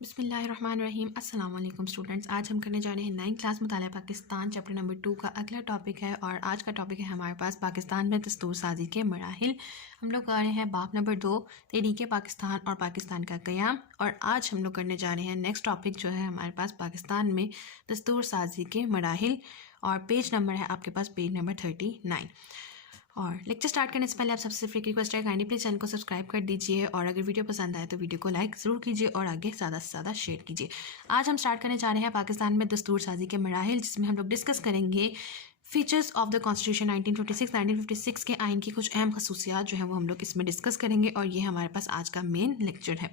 बिस्मिल्लाहिर्रहमानिर्रहीम अस्सलाम वालेकुम स्टूडेंट्स। आज हम करने जा रहे हैं 9th क्लास मुतालिया पाकिस्तान चैप्टर नंबर 2 का अगला टॉपिक है और आज का टॉपिक है हमारे पास पाकिस्तान में दस्तूर साजी के मराहिल। हम लोग आ रहे हैं बाब नंबर 2 तहरीक पाकिस्तान और पाकिस्तान का क़याम। और आज हम लोग करने जा रहे हैं नेक्स्ट टॉपिक जो है हमारे पास पाकिस्तान में दस्तूर साजी के मराहिल और पेज नंबर है आपके पास पेज नंबर 39। और लेक्चर स्टार्ट करने से पहले आप सबसे फ्री रिक्वेस्ट है काइंडली प्लीज चैनल को सब्सक्राइब कर दीजिए और अगर वीडियो पसंद आए तो वीडियो को लाइक ज़रूर कीजिए और आगे ज़्यादा से ज़्यादा शेयर कीजिए। आज हम स्टार्ट करने जा रहे हैं पाकिस्तान में दस्तूर साजी के मराहिल, जिसमें हम लोग डिस्कस करेंगे फीचर्स ऑफ द कॉन्स्टिट्यूशन 1956 के आइन की कुछ अहम खसूसियात जो है वो हम लोग इसमें डिस्कस करेंगे और ये हमारे पास आज का मेन लेक्चर है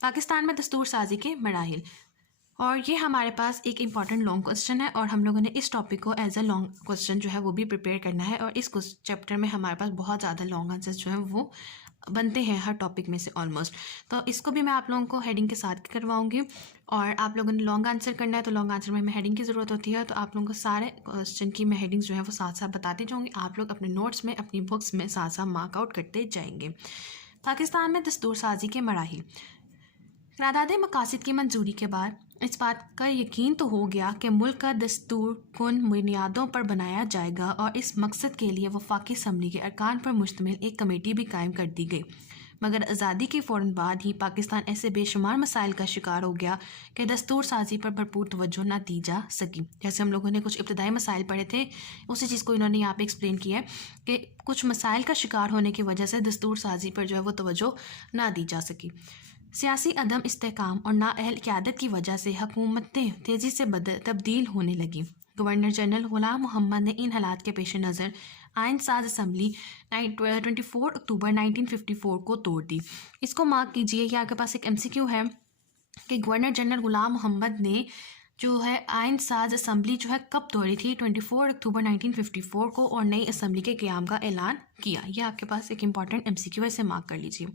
पाकिस्तान में दस्तूर साजी के मराहिल। और ये हमारे पास एक इम्पॉर्टेंट लॉन्ग क्वेश्चन है और हम लोगों ने इस टॉपिक को एज अ लॉन्ग क्वेश्चन जो है वो भी प्रिपेयर करना है और इस चैप्टर में हमारे पास बहुत ज़्यादा लॉन्ग आंसर्स जो हैं वो बनते हैं हर टॉपिक में से ऑलमोस्ट। तो इसको भी मैं आप लोगों को हेडिंग के साथ करवाऊंगी और आप लोगों ने लॉन्ग आंसर करना है तो लॉन्ग आंसर में हमें हेडिंग की ज़रूरत होती है, तो आप लोगों को सारे क्वेश्चन की मैं हेडिंग्स जो है वो साथ साथ बताती जाऊँगी। आप लोग अपने नोट्स में अपनी बुक्स में साथ साथ मार्क आउट करते जाएंगे। पाकिस्तान में दस्तूर साजी के मराहिल। करारदाद मकासद की मंजूरी के बाद इस बात का यकीन तो हो गया कि मुल्क का दस्तूर कुन बुनियादों पर बनाया जाएगा और इस मकसद के लिए वफाकी असम्बली के अरकान पर मुश्तमिल एक कमेटी भी कायम कर दी गई। मगर आज़ादी के फ़ौरन बाद ही पाकिस्तान ऐसे बेशुमार मसाइल का शिकार हो गया कि दस्तूर साजी पर भरपूर तवज्जो ना दी जा सकी। जैसे हम लोगों ने कुछ इब्तदाई मसाइल पढ़े थे, उसी चीज़ को इन्होंने यहाँ पे एक्सप्लेन किया है कि कुछ मसाइल का शिकार होने की वजह से दस्तूर साजी पर जो है वो तवज्जो ना दी जा सकी। सियासी अदम इस्तेहकाम और नाअहल क़यादत की वजह से हुकूमतें तेज़ी से तब्दील होने लगी। गवर्नर जनरल ग़ुलाम मोहम्मद ने इन हालात के पेश नज़र आइन साज असम्बली 24 अक्टूबर 1954 को तोड़ दी। इसको मार्क कीजिए, ये आपके पास एक MCQ है कि गवर्नर जनरल ग़ुलाम मोहम्मद ने जो है आइन साज असम्बली जो है कब तोड़ी थी, 24 अक्टूबर 1954 को, और नई असम्बली के क़याम का ऐलान किया। यह आपके पास एक इम्पॉर्टेंट MCQ है, इसे मार्क कर लीजिए।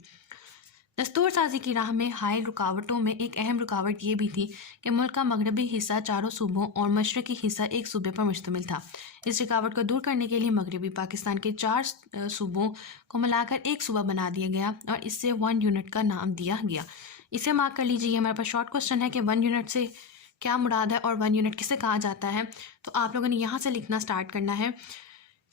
दस्तूर साजी की राह में हायल रुकावटों में एक अहम रुकावट ये भी थी कि मुल्क का मगरबी हिस्सा चारों सूबों और मशरक़ी हिस्सा एक सूबे पर मुश्तमिल था। इस रुकावट को दूर करने के लिए मगरबी पाकिस्तान के 4 सूबों को मिलाकर एक सूबा बना दिया गया और इससे 1 यूनिट का नाम दिया गया। इसे मार्क कर लीजिए। हमारे पास शॉर्ट क्वेश्चन है कि 1 यूनिट से क्या मुराद है और 1 यूनिट किसे कहा जाता है, तो आप लोगों ने यहाँ से लिखना स्टार्ट करना है।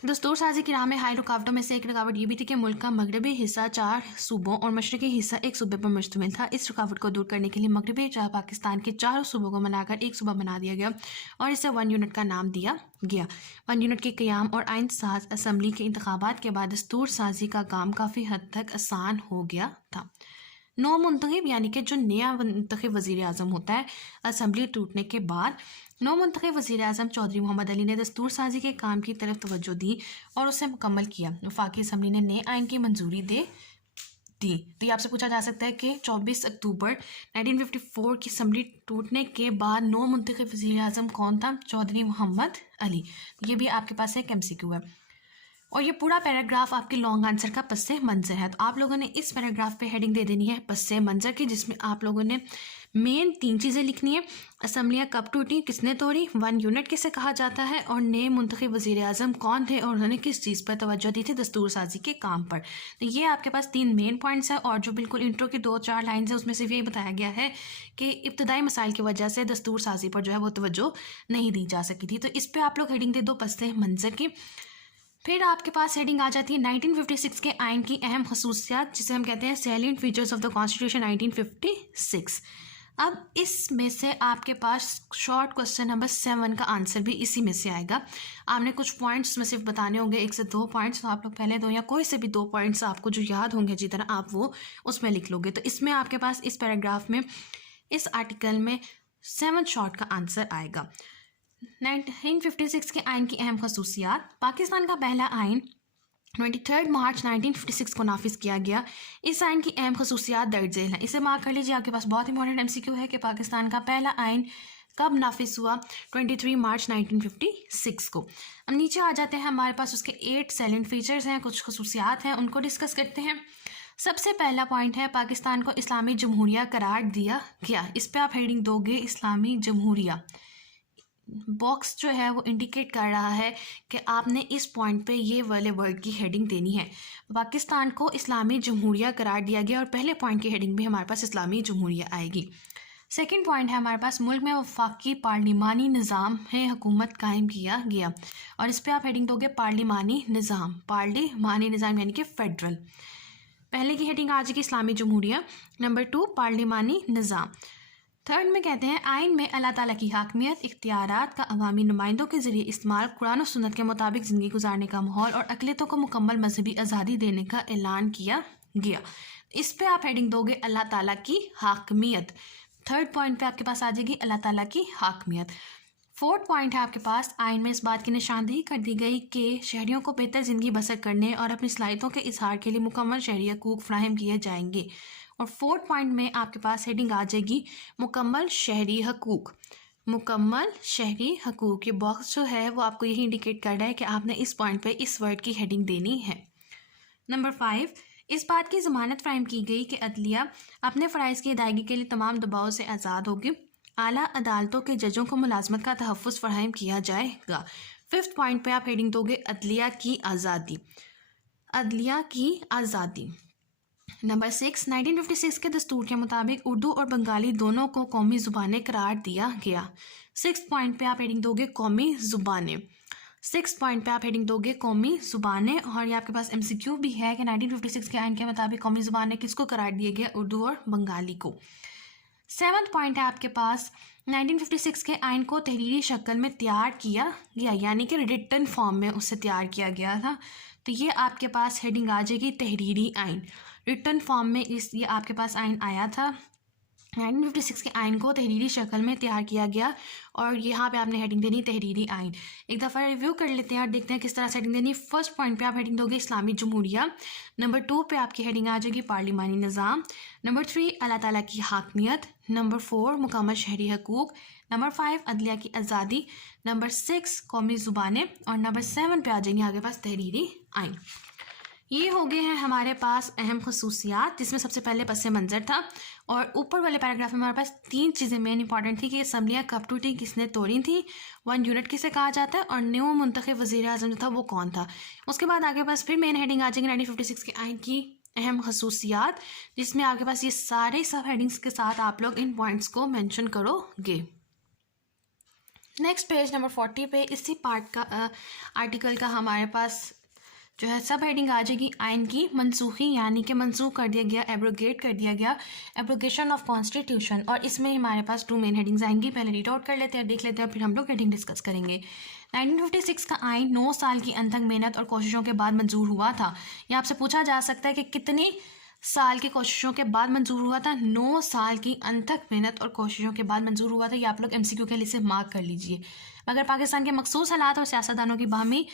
दस्तूर साजी की राह में हाई रुकावटों में से एक रुकावट ये भी थी कि मुल्क का मगरबी हिस्सा 4 सूबों और मशरक़ी हिस्सा एक सूबे पर मुश्तमिल था। इस रुकावट को दूर करने के लिए मगरबी पाकिस्तान के 4 सूबों को मिलाकर एक सूबा बना दिया गया और इसे 1 यूनिट का नाम दिया गया। 1 यूनिट के क़याम और आइन साज असम्बली के इंतखाबात के बाद दस्तूर साजी का काम काफ़ी हद तक आसान हो गया था। नौ मुंतखब यानी कि जो नया मुंतखब वज़ीर आज़म होता है असम्बली टूटने के बाद, नौ मुंतखब वज़ीर आज़म चौधरी मोहम्मद अली ने दस्तूर साजी के काम की तरफ तवज्जो दी और उसे मुकम्मल किया। वफाकी असम्बली ने नए आइन की मंजूरी दे दी। तो ये आपसे पूछा जा सकता है कि 24 अक्टूबर 1954 की असम्बली टूटने के बाद नौ मुंतखब वज़ीर आज़म कौन था? चौधरी मोहम्मद अली। ये भी आपके पास एक MCQ है और ये पूरा पैराग्राफ आपके लॉन्ग आंसर का पस्से मंजर है। तो आप लोगों ने इस पैराग्राफ पे हेडिंग दे देनी है पस्से मंजर की, जिसमें आप लोगों ने मेन 3 चीज़ें लिखनी है। असम्बलियाँ कब टूटी, किसने तोड़ी, 1 यूनिट किसे कहा जाता है और नए मुंतखब वज़ीर आज़म कौन थे और उन्होंने किस चीज़ पर तवज्जो दी थी दस्तूर साजी के काम पर। तो ये आपके पास 3 मेन पॉइंट्स हैं और जो बिल्कुल इंट्रो की 2-4 लाइन्स हैं उसमें सिर्फ यही बताया गया है कि इब्तदाई मसाइल की वजह से दस्तूर साजी पर जो है वो तवज्जो नहीं दी जा सकी थी। तो इस पर आप लोग हेडिंग दे दो पस्से मंजर की। फिर आपके पास हेडिंग आ जाती है 1956 के आइन की अहम खसूसियात, जिसे हम कहते हैं salient features of the constitution 1956। अब इसमें से आपके पास शॉर्ट क्वेश्चन नंबर 7 का आंसर भी इसी में से आएगा। आपने कुछ पॉइंट्स में सिर्फ बताने होंगे, 1 से 2 पॉइंट्स, तो आप लोग पहले 2 या कोई से भी 2 पॉइंट्स आपको जो याद होंगे जितना आप वो उसमें लिख लोगे। तो इसमें आपके पास इस पैराग्राफ में इस आर्टिकल में 7 शॉर्ट का आंसर आएगा। 1956 के आइन की अहम खसूसियात। पाकिस्तान का पहला आइन 23 मार्च 1956 को नाफिज किया गया। इस आइन की अहम खसूसियात दर्ज झेल हैं, इसे मार्क कर लीजिए। आपके पास बहुत इंपॉर्टेंट MCQ है कि पाकिस्तान का पहला आइन कब नाफिज हुआ, 23 मार्च 1956 को। अब नीचे आ जाते हैं, हमारे पास उसके 8 सैलेंट फीचर्स हैं, कुछ खसूसियात हैं, उनको डिस्कस करते हैं। सबसे पहला पॉइंट है पाकिस्तान को इस्लामी जमहूरिया करार दिया गया। इस पर आप हेडिंग दोगे इस्लामी जमहूरिया। बॉक्स जो है वो इंडिकेट कर रहा है कि आपने इस पॉइंट पे ये वाले वर्ड की हेडिंग देनी है। पाकिस्तान को इस्लामी जमहूरिया करार दिया गया और पहले पॉइंट की हेडिंग भी हमारे पास इस्लामी जमहूरिया आएगी। सेकंड पॉइंट है हमारे पास, मुल्क में वफाकी पार्लिमानी निज़ाम है हुकूमत कायम किया गया, और इस पर आप हेडिंग दोगे पार्लिमानी निज़ाम यानी कि फेडरल। पहले की हेडिंग आ जाएगी इस्लामी जमहूरिया, नंबर 2 पार्लिमानी निज़ाम। थर्ड में कहते हैं आइन में अल्लाह ताला की हाकमियत, इख्तियारात का अवामी नुमाइंदों के ज़रिए इस्तेमाल, कुरान और सुन्नत के मुताबिक ज़िंदगी गुजारने का माहौल और अक़लियतों को मुकम्मल मजहबी आज़ादी देने का ऐलान किया गया। इस पे आप हेडिंग दोगे अल्लाह ताला की हाकमियत। थर्ड पॉइंट पे आपके पास आ जाएगी अल्लाह ताला की हाकमियत। फोर्थ पॉइंट है आपके पास, आइन में इस बात की निशानदेही कर दी गई कि शहरियों को बेहतर ज़िंदगी बसर करने और अपनी सलाहियतों के इजहार के लिए मुकम्मल शहरी हकूक़ फराहम किए जाएंगे। और फोर्थ पॉइंट में आपके पास हेडिंग आ जाएगी मुकम्मल शहरी हकूक़। मुकम्मल शहरी हकूक़, ये बॉक्स जो है वो आपको यही इंडिकेट कर रहा है कि आपने इस पॉइंट पे इस वर्ड की हेडिंग देनी है। नंबर 5, इस बात की ज़मानत फ़राहम की गई कि अदलिया अपने फ़राइज़ की अदायगी के लिए तमाम दबाव से आज़ाद होगी। आला अदालतों के जजों को मुलाजमत का तहफ़्फ़ुज़ फ़राहम किया जाएगा। फिफ्थ पॉइंट पे आप हेडिंग दोगे अदलिया की आज़ादी। अदलिया की आज़ादी। नंबर 6, 1956 के दस्तूर के मुताबिक उर्दू और बंगाली दोनों को कौमी ज़ुबानें करार दिया गया। सिक्स पॉइंट पे आप हेडिंग दोगे कौमी ज़ुबानें। सिक्स पॉइंट पे आप हेडिंग दोगे कौमी ज़ुबानें। और ये आपके पास MCQ भी है कि 1956 के आइन के मुताबिक कौमी ज़ुबानें किसको करार दिया गया, उर्दू और बंगाली को। सेवन्थ पॉइंट है आपके पास, 1956 के आइन को तहरीरी शक्ल में तैयार किया गया, यानी कि रिटन फॉर्म में उससे तैयार किया गया था। तो ये आपके पास हेडिंग आ जाएगी तहरीरी आइन। रिटन फॉर्म में ये आपके पास आइन आया था। 1956 के आइन को तहरीरी शक्ल में तैयार किया गया और यहाँ पे आपने हेडिंग देनी तहरीरी आइन। एक दफ़ा रिव्यू कर लेते हैं और देखते हैं किस तरह से हेडिंग देनी। फर्स्ट पॉइंट पे आप हेडिंग दोगे इस्लामी जमहूरिया। नंबर 2 पे आपकी हेडिंग आ जाएगी पार्लिमानी निज़ाम। नंबर 3 अल्लाह ताला की हाकमियत। नंबर 4 मुकम्मल शहरी हकूक़। नंबर 5 अदलिया की आज़ादी। नंबर 6 कौमी ज़ुबानें। और नंबर 7 पे आ जाएंगे आगे पास तहरीरी आइन। ये हो गए हैं हमारे पास अहम खसूसियात, जिसमें सबसे पहले पस मंज़र था। और ऊपर वाले पैराग्राफ में हमारे पास 3 चीज़ें मेन इंपॉर्टेंट थी कि असम्बलियाँ कब टूटी, किसने तोड़ी थी, 1 यूनिट किसे कहा जाता है, और न्यू मुंतखब वज़ीर आज़म जो था वो कौन था। उसके बाद आगे पास फिर मेन हेडिंग आ जाएगी 1956 के आइन की अहम खसूसियात, जिसमें आपके पास ये सारे सब हेडिंग्स के साथ आप लोग इन पॉइंट्स को मैंशन करोगे। नेक्स्ट पेज नंबर 40 पे इसी पार्ट का आर्टिकल का हमारे पास जो है सब हेडिंग आ जाएगी आइन की मनसूखी, यानी कि मनसूख कर दिया गया, एब्रोगेट कर दिया गया, एब्रोगेशन ऑफ कॉन्स्टिट्यूशन। और इसमें हमारे पास 2 मेन हेडिंग्स आएंगी। पहले रीड आउट कर लेते हैं, देख लेते हैं, फिर हम लोग हेडिंग डिस्कस करेंगे। 1956 का आइन 9 साल की अनथक मेहनत और कोशिशों के बाद मंजूर हुआ था। यह आपसे पूछा जा सकता है कि कितनी साल की कोशिशों के बाद मंजूर हुआ था। 9 साल की अनथक मेहनत और कोशिशों के बाद मंजूर हुआ था। ये आप लोग MCQ के लिए से मार्क कर लीजिए। मगर पाकिस्तान के मखसूस हालात और सियासतदानों की बाहमी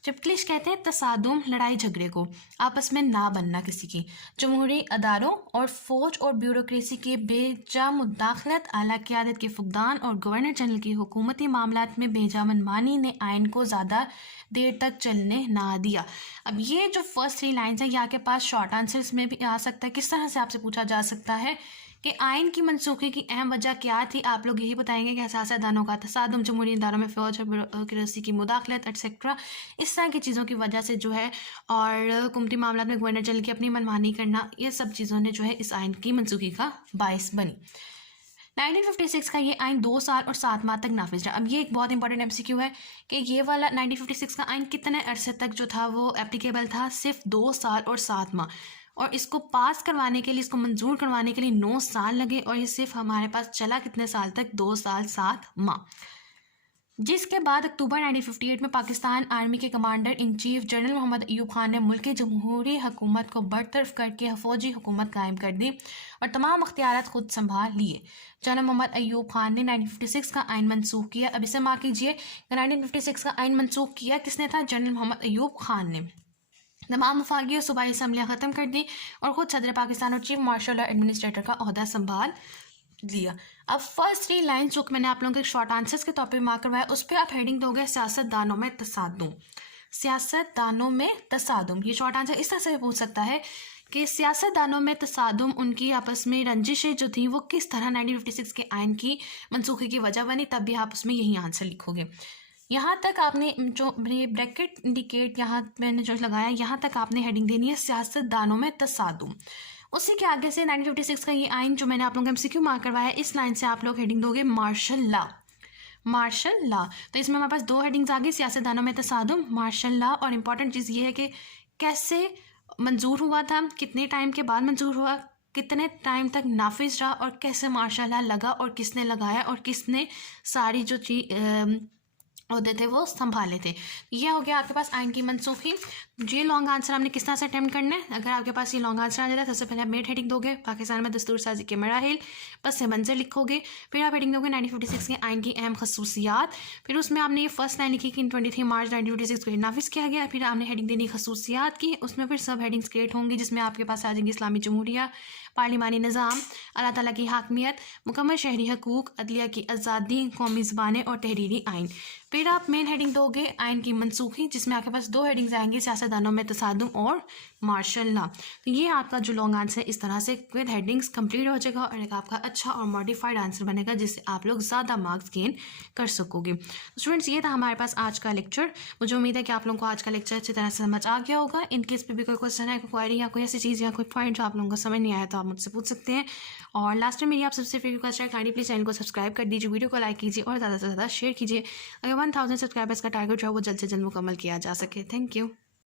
चपकलिश कहते हैं तसादुम, लड़ाई झगड़े को, आपस में ना बनना किसी की, जमहूरी अदारों और फौज और ब्यूरोक्रेसी के बेजा मुदाखलत, आला क़यादत के फुकदान और गवर्नर जनरल की हुकूमती मामलात में बेजा मनमानी ने आइन को ज़्यादा देर तक चलने ना दिया। अब ये जो फर्स्ट 3 लाइन्स हैं, यहाँ के पास शॉर्ट आंसर्स में भी आ सकता है। किस तरह से आपसे पूछा जा सकता है कि आइन की मनसूखी की अहम वजह क्या थी, आप लोग यही बताएंगे कि सियासतदानों का तसादुम, जमहूरी इदारों में फौज और ब्यूरोक्रेसी की मुदाखलत एटसेट्रा, इस तरह की चीज़ों की वजह से जो है, और हुकूमती मामला में गवर्नर जनरल की अपनी मनमानी करना, ये सब चीज़ों ने जो है इस आइन की मनसूखी का बायस बनी। 1956 का ये आइन 2 साल और 7 माह तक नाफिज रहा। अब ये एक बहुत इंपॉर्टेंट MCQ है कि ये वाला 1956 का आइन कितने अरसे तक जो था वो एप्लीकेबल था, सिर्फ 2 साल और 7 माह। और इसको पास करवाने के लिए, इसको मंजूर करवाने के लिए 9 साल लगे, और ये सिर्फ हमारे पास चला कितने साल तक, 2 साल 7 माह। जिसके बाद अक्टूबर 1958 में पाकिस्तान आर्मी के commander in chief general Mohammad Ayub Khan ने मुल्क की जमहूरी हुकूमत को बरतरफ करके फौजी हुकूमत कायम कर दी और तमाम अख्तियारात खुद संभाल लिए। जनरल मोहम्मद अयूब खान ने 1956 का आइन मनसूख किया। अब इसे मार्क कीजिए, 1956 का आइन मनसूख किया किसने था, जनरल मोहम्मद अयूब खान ने। तमाम वफाकी और सूबाई असम्बलियाँ ख़त्म कर दी और ख़ुद सदर पाकिस्तान और चीफ मार्शल और एडमिनिस्ट्रेटर का ओहदा संभाल लिया। अब फर्स्ट 3 लाइन जो मैंने आप लोगों के शॉर्ट आंसर्स के तौर पे मार्क करवाया, उस पर आप हेडिंग दोगे सियासतदानों में तसादुम। सियासतदानों में तसादुम, ये शॉर्ट आंसर इस तरह से पूछ सकता है कि सियासतदानों में तसादुम, उनकी आपस में रंजिशें जो थी वो किस तरह 1956 के आइन की मनसूखी की वजह बनी, तब भी आप उसमें यही आंसर लिखोगे। यहाँ तक आपने जो ये ब्रैकेट इंडिकेट यहाँ मैंने जो लगाया, यहाँ तक आपने हेडिंग देनी है सियासतदानों में तसादुम। उसी के आगे से 1956 का ये आइन जो मैंने आप लोगों को एमसीक्यू मार्क करवाया है, इस लाइन से आप लोग हेडिंग दोगे मार्शल लॉ। मार्शल लॉ, तो इसमें हमारे पास दो हेडिंग्स आ गई, सियासतदानों में तसादुम, मार्शल लॉ। और इम्पॉर्टेंट चीज़ ये है कि कैसे मंजूर हुआ था, कितने टाइम के बाद मंजूर हुआ, कितने टाइम तक नाफिज रहा, और कैसे मार्शल लॉ लगा और किसने लगाया और किसने सारी जो चीज होते थे वो संभाले थे। ये हो गया आपके पास आइन की मनसूखी। ये लॉन्ग आंसर हमने किस तरह से अटेम्प्ट करना है, अगर आपके पास ये लॉन्ग आंसर आ जाता है सबसे पहले आप मेड हेडिंग दोगे पाकिस्तान में दस्तूर साजी के मराहिल, बस से मंजर लिखोगे, फिर आप हेडिंग दोगे 1956 के आइन की अहम खसूसियात, फिर उसमें आपने ये फर्स्ट लाइन लिखी कि 23 मार्च 1956 को नाफिज किया गया, फिर आपने हेडिंग देनी खसूसियात की, उसमें फिर सब हेडिंग्स क्रिएट होंगी जिसमें आपके पास आ जाएंगी इस्लामी जमहूरिया, पार्लिमानी निज़ाम, अल्लाह ताला की हाकमियत, मुकम्मल शहरी हकूक़, अदलिया की आज़ादी, कौमी ज़बानें और तहरीरी आइन। फिर आप मेन हेडिंग दोगे आइन की मनसूखी, जिसमें आपके पास दो हेडिंग्स आएंगी, सियासतदानों में तसादुम और मार्शल लॉ। तो ये आपका जो लॉन्ग आंसर इस तरह से विद हेडिंग्स कंप्लीट हो जाएगा और एक आपका अच्छा और मॉडिफाइड आंसर बनेगा जिससे आप लोग ज़्यादा मार्क्स गेन कर सकोगे। तो स्टूडेंट्स ये था हमारे पास आज का लेक्चर। मुझे उम्मीद है कि आप लोगों को आज का लेक्चर अच्छी तरह से समझ आ गया होगा। इन केस पे भी कोई क्वेश्चन है, कोई क्वेरी या कोई ऐसी चीज़ या कोई पॉइंट जो आप लोगों को समझ नहीं आया तो आप मुझसे पूछ सकते हैं। और लास्ट में मेरी आप सबसे फेवरेट रिक्वेस्ट है, काइंडली प्लीज़ चैनल को सब्सक्राइब कर दीजिए, वीडियो को लाइक कीजिए और ज़्यादा से ज़्यादा शेयर कीजिए, अगर 1000 सब्सक्राइबर्स का टारगेट जो है वो जल्द से जल्द मुकम्मल किया जा सके। Thank you.